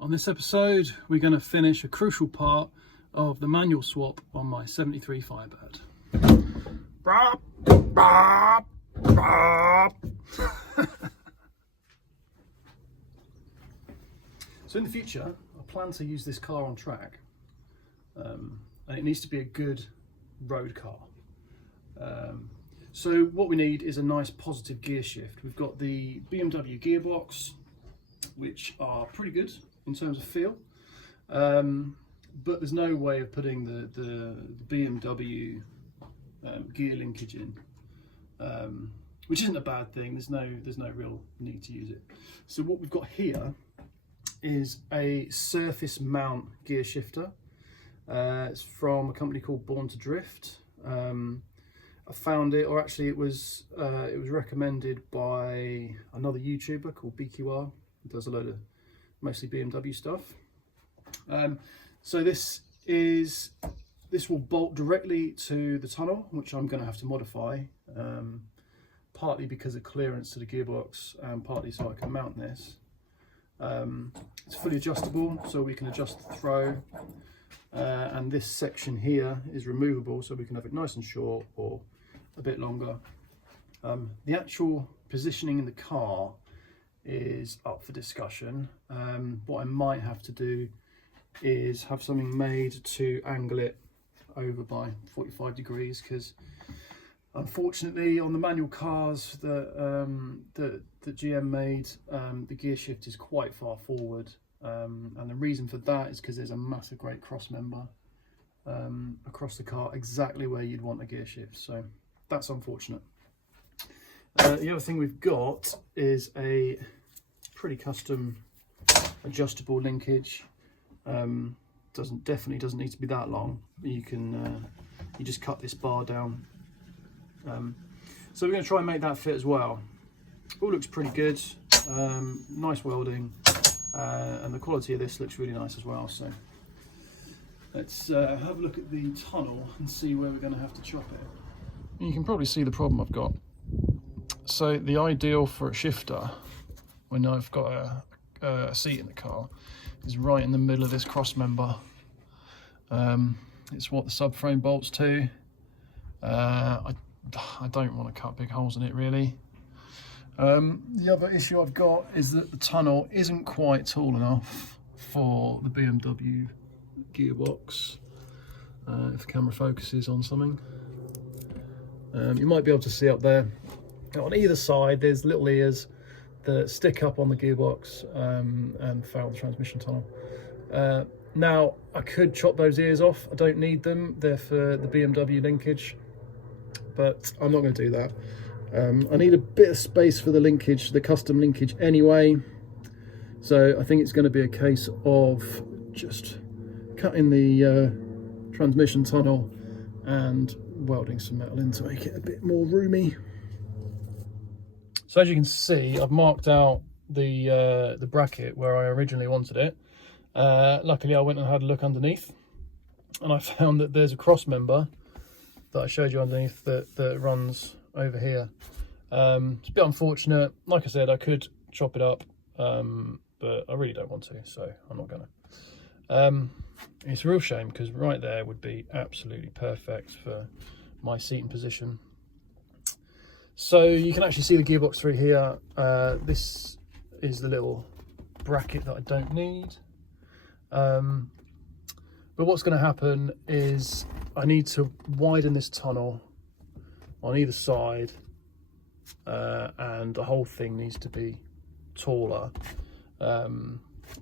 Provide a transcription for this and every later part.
On this episode, we're going to finish a crucial part of the manual swap on my 73 Firebird. So in the future, I plan to use this car on track, and it needs to be a good road car. So what we need is a nice positive gear shift. We've got the BMW gearbox, which are pretty good in terms of feel, but there's no way of putting the BMW gear linkage in, which isn't a bad thing. There's no real need to use it. So what we've got here is a surface mount gear shifter. It's from a company called Born to Drift. I found it, or actually it was recommended by another YouTuber called BQR. He does a load of mostly BMW stuff. So this will bolt directly to the tunnel, which I'm going to have to modify, partly because of clearance to the gearbox and partly so I can mount this. It's fully adjustable, so we can adjust the throw, and this section here is removable, so we can have it nice and short or a bit longer. The actual positioning in the car is up for discussion. What I might have to do is have something made to angle it over by 45 degrees, because unfortunately on the manual cars that GM made, the gear shift is quite far forward, and the reason for that is because there's a massive great cross member across the car exactly where you'd want a gear shift, so that's unfortunate. The other thing we've got is a pretty custom adjustable linkage. Definitely doesn't need to be that long. You can you just cut this bar down. So we're going to try and make that fit as well. All looks pretty good. Nice welding, and the quality of this looks really nice as well. So let's have a look at the tunnel and see where we're going to have to chop it. You can probably see the problem I've got. So the ideal for a shifter, when I've got a seat in the car, is right in the middle of this cross member. It's what the subframe bolts to. I don't want to cut big holes in it really. The other issue I've got is that the tunnel isn't quite tall enough for the BMW gearbox. If the camera focuses on something, you might be able to see up there. On either side there's little ears that stick up on the gearbox and foul the transmission tunnel. Now I could chop those ears off. I don't need them, they're for the BMW linkage, but I'm not going to do that. I need a bit of space for the linkage, the custom linkage anyway, so I think it's going to be a case of just cutting the transmission tunnel and welding some metal in to make it a bit more roomy. So as you can see, I've marked out the bracket where I originally wanted it. Luckily I went and had a look underneath, and I found that there's a cross member that I showed you underneath that runs over here. It's a bit unfortunate. Like I said, I could chop it up, but I really don't want to, so I'm not gonna. It's a real shame, because right there would be absolutely perfect for my seating position. So you can actually see the gearbox through here. This is the little bracket that I don't need. But what's going to happen is I need to widen this tunnel on either side, and the whole thing needs to be taller,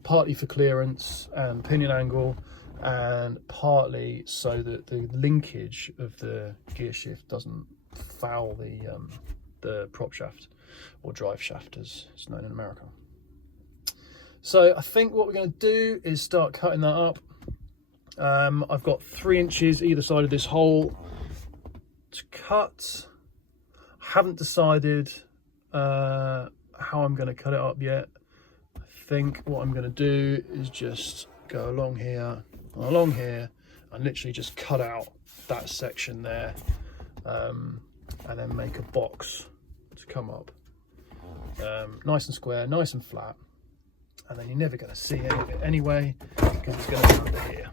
partly for clearance and pinion angle, and partly so that the linkage of the gear shift doesn't foul the prop shaft, or drive shaft as it's known in America. So I think what we're going to do is start cutting that up. I've got 3 inches either side of this hole to cut. I haven't decided how I'm going to cut it up yet. I think what I'm going to do is just go along here, and literally just cut out that section there, and then make a box to come up, nice and square, nice and flat. and then you're never going to see any of it anyway because it's going to be under here.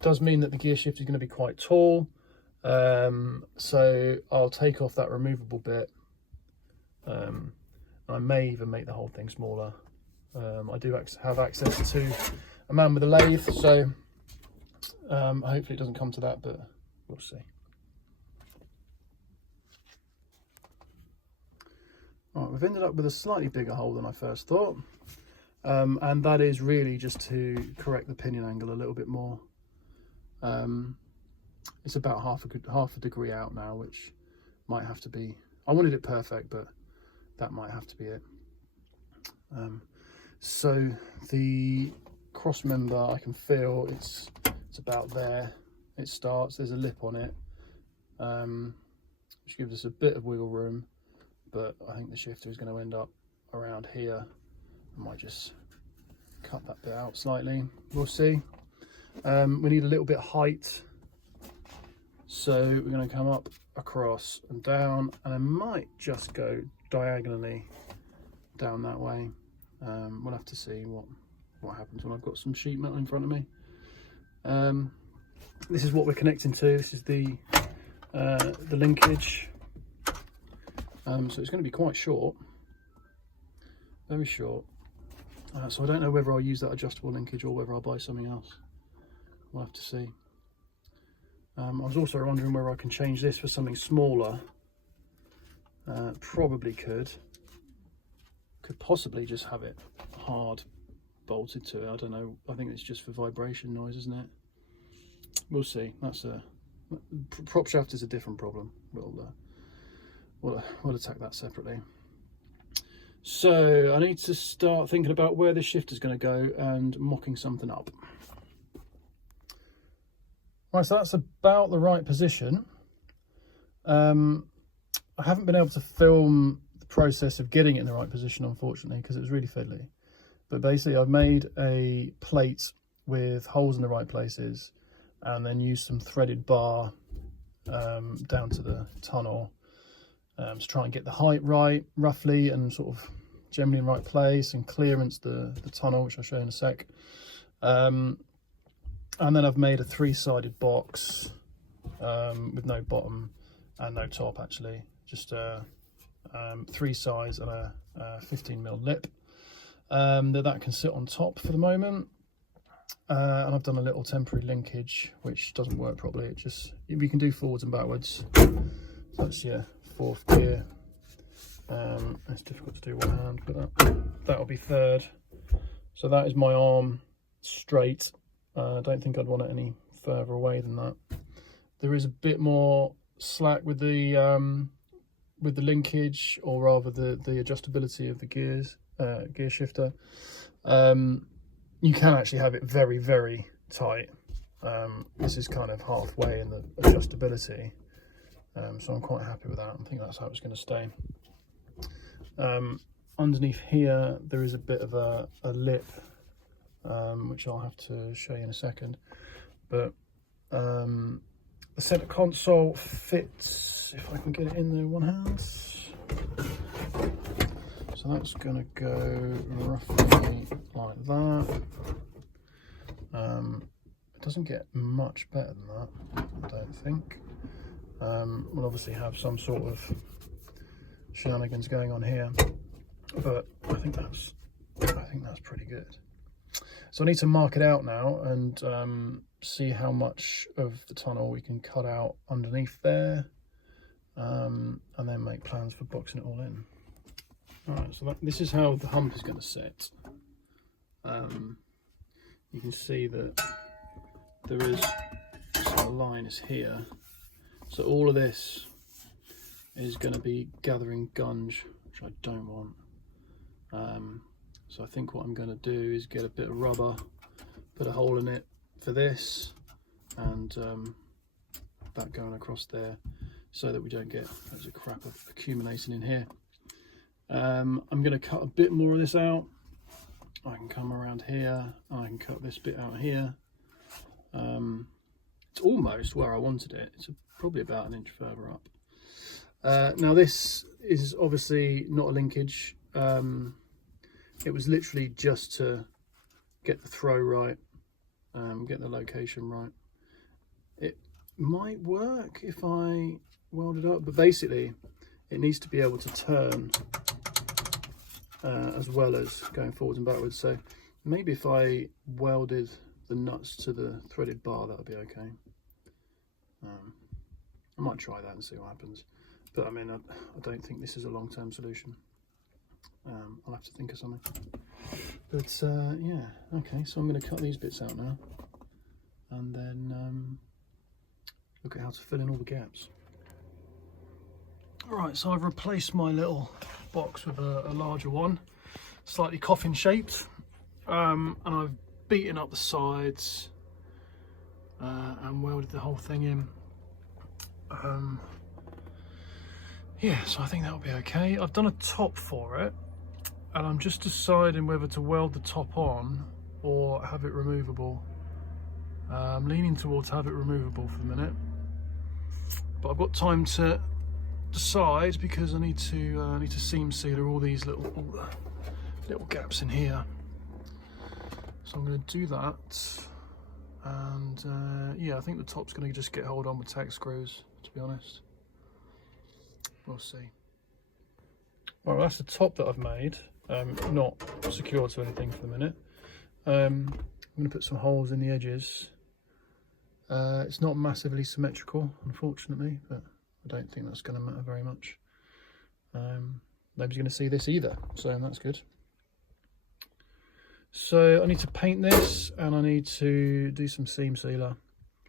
Does mean that the gear shift is going to be quite tall, so I'll take off that removable bit. I may even make the whole thing smaller. I do have access to a man with a lathe, so hopefully it doesn't come to that, but we'll see. All right, we've ended up with a slightly bigger hole than I first thought, and that is really just to correct the pinion angle a little bit more. It's about half a degree out now, which might have to be, I wanted it perfect, but that might have to be it. So the cross member, I can feel it's about there. It starts, there's a lip on it, which gives us a bit of wiggle room, but I think the shifter is going to end up around here. I might just cut that bit out slightly, we'll see. We need a little bit of height, so we're going to come up, across and down, and I might just go diagonally down that way. We'll have to see what happens when I've got some sheet metal in front of me. This is what we're connecting to. This is the linkage. So it's going to be quite short, very short. So I don't know whether I'll use that adjustable linkage or whether I'll buy something else. We'll have to see. I was also wondering whether I can change this for something smaller. Probably could possibly just have it hard bolted to it. I don't know. I think it's just for vibration noise, isn't it? We'll see. That's a prop shaft is a different problem. We'll attack that separately. So I need to start thinking about where this shifter is going to go and mocking something up. Right, so that's about the right position. I haven't been able to film the process of getting it in the right position, unfortunately, because it was really fiddly. But basically I've made a plate with holes in the right places and then used some threaded bar down to the tunnel to try and get the height right, roughly, and sort of generally in the right place, and clearance the tunnel, which I'll show you in a sec. And then I've made a three-sided box with no bottom and no top, actually. Just 3 sides and a 15mm lip that can sit on top for the moment. And I've done a little temporary linkage, which doesn't work properly. It just, we can do forwards and backwards. So that's your 4th gear. It's difficult to do one hand, but that'll be 3rd. So that is my arm straight. I don't think I'd want it any further away than that. There is a bit more slack with the linkage, or rather the adjustability of the gear shifter. You can actually have it very, very tight. This is kind of halfway in the adjustability, so I'm quite happy with that. I think that's how it's going to stay. Underneath here there is a bit of a lip, which I'll have to show you in a second, but the center console fits, if I can get it in there one hand. So that's going to go roughly like that. It doesn't get much better than that, I don't think. We'll obviously have some sort of shenanigans going on here, but I think that's pretty good. So I need to mark it out now and see how much of the tunnel we can cut out underneath there, and then make plans for boxing it all in. Alright, so this is how the hump is going to sit. You can see that there is a line is here, so all of this is going to be gathering gunge, which I don't want. So I think what I'm going to do is get a bit of rubber, put a hole in it for this, and that going across there, so that we don't get loads of crap accumulating in here. I'm going to cut a bit more of this out. I can come around here, and I can cut this bit out here. It's almost where I wanted it. It's probably about an inch further up. Now this is obviously not a linkage. it was literally just to get the throw right, get the location right. It might work if I weld it up, but basically it needs to be able to turn as well as going forwards and backwards. So maybe if I welded the nuts to the threaded bar, that would be okay. I might try that and see what happens, but I mean, I don't think this is a long-term solution. I'll have to think of something. But yeah, okay, so I'm going to cut these bits out now and then look at how to fill in all the gaps. Alright, so I've replaced my little box with a larger one, slightly coffin shaped, and I've beaten up the sides and welded the whole thing in. Yeah, so I think that'll be okay. I've done a top for it, and I'm just deciding whether to weld the top on or have it removable. I'm leaning towards have it removable for the minute, but I've got time to decide because I need to seam sealer all these little gaps in here. So I'm going to do that, and yeah, I think the top's going to just get hold on with tack screws, to be honest. We'll see. Well, that's the top that I've made, not secured to anything for the minute. I'm going to put some holes in the edges. It's not massively symmetrical, unfortunately, but I don't think that's going to matter very much. Nobody's going to see this either, so that's good. So I need to paint this, and I need to do some seam sealer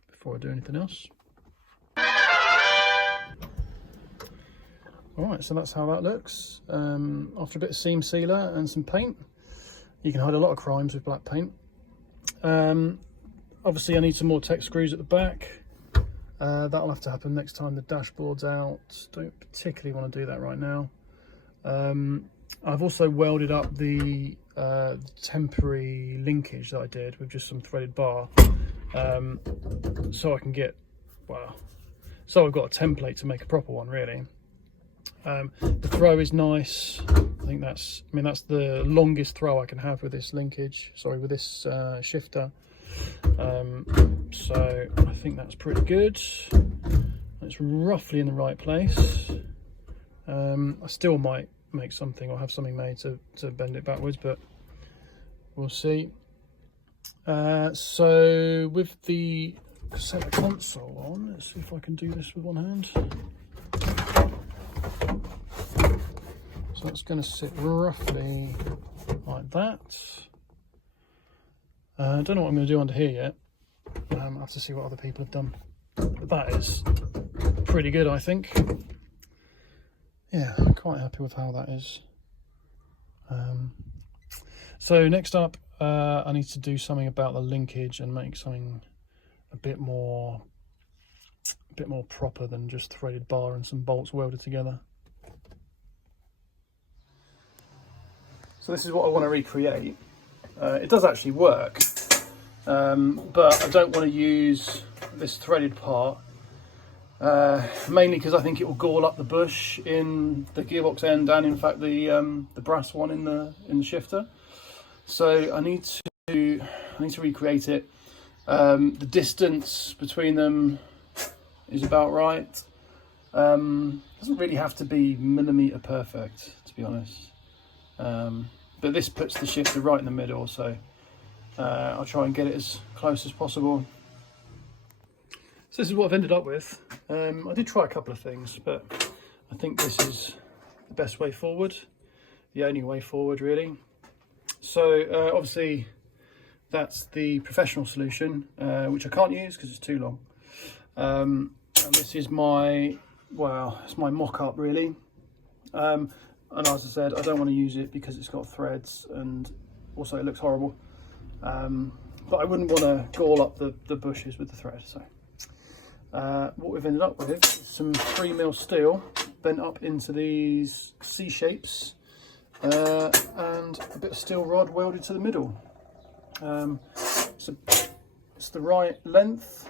before I do anything else. Alright, so that's how that looks. After a bit of seam sealer and some paint, you can hide a lot of crimes with black paint. Obviously I need some more tack screws at the back. That'll have to happen next time the dashboard's out. Don't particularly want to do that right now. I've also welded up the temporary linkage that I did with just some threaded bar, so I can get, well, so I've got a template to make a proper one really. The throw is nice. I think that's the longest throw I can have with this linkage, sorry, with this shifter. So I think that's pretty good. It's roughly in the right place. I still might make something or have something made to bend it backwards, but we'll see. So with the center console on, let's see if I can do this with one hand. So it's going to sit roughly like that. I don't know what I'm going to do under here yet. I'll have to see what other people have done. But that is pretty good, I think. Yeah, I'm quite happy with how that is. So next up, I need to do something about the linkage and make something a bit more proper than just threaded bar and some bolts welded together. So this is what I want to recreate. It does actually work, but I don't want to use this threaded part, mainly because I think it will gall up the bush in the gearbox end and in fact the brass one in the shifter. So I need to recreate it. The distance between them is about right. Doesn't really have to be millimetre perfect, to be honest. But this puts the shifter right in the middle, so I'll try and get it as close as possible. So this is what I've ended up with. I did try a couple of things, but I think this is the best way forward, the only way forward really. So obviously that's the professional solution, which I can't use because it's too long. And this is my, well, it's my mock-up really. And as I said, I don't want to use it because it's got threads and also it looks horrible. But I wouldn't want to gall up the bushes with the thread. So what we've ended up with is some 3mm steel bent up into these C shapes and a bit of steel rod welded to the middle. So it's the right length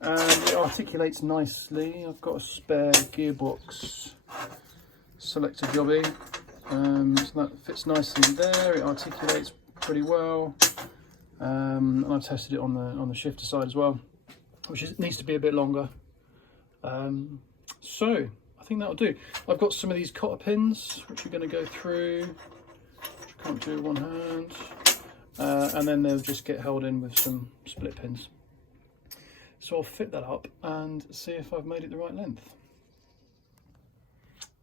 and it articulates nicely. I've got a spare gearbox selector jobby, So that fits nicely there. It articulates pretty well, and I've tested it on the shifter side as well, which needs to be a bit longer. So I think that'll do. I've got some of these cotter pins which we're going to go through, which I can't do with one hand, and then they'll just get held in with some split pins. So I'll fit that up and see if I've made it the right length.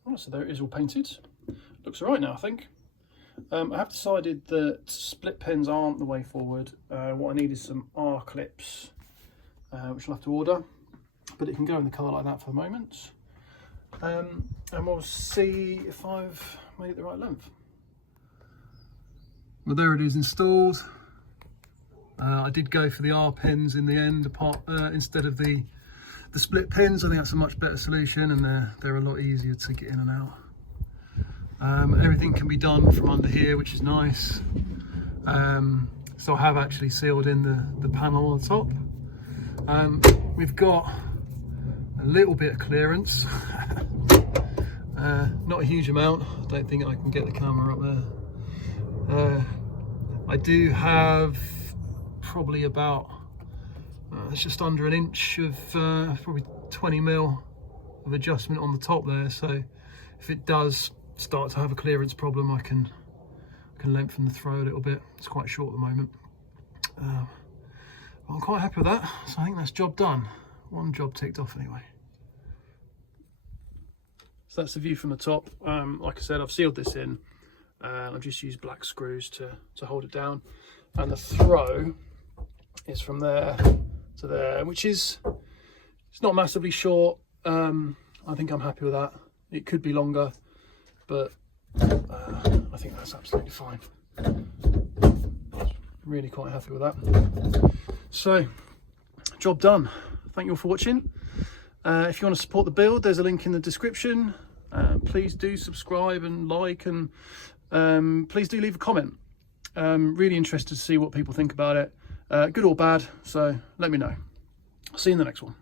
Right, so there it is, all painted. Looks all right now, I think. I have decided that split pins aren't the way forward. What I need is some R clips, which I'll have to order, but it can go in the car like that for the moment. And we'll see if I've made it the right length. Well, there it is installed. I did go for the R pins in the end, instead of the split pins. I think that's a much better solution, and they're a lot easier to get in and out. Everything can be done from under here, which is nice. So I have actually sealed in the panel on the top. We've got a little bit of clearance, not a huge amount. I don't think I can get the camera up there. I do have probably about it's just under an inch of probably 20 mil of adjustment on the top there, so if it does start to have a clearance problem, I can lengthen the throw a little bit. It's quite short at the moment. I'm quite happy with that, so I think that's job done. One job ticked off anyway. So that's the view from the top. Like I said, I've sealed this in. I've just used black screws to hold it down, and the throw is from there to there, which is, it's not massively short. I think I'm happy with that. It could be longer, but I think that's absolutely fine. Really quite happy with that. So, job done. Thank you all for watching. If you want to support the build, there's a link in the description. Please do subscribe and like, and please do leave a comment. Really interested to see what people think about it, good or bad, so let me know. I'll see you in the next one.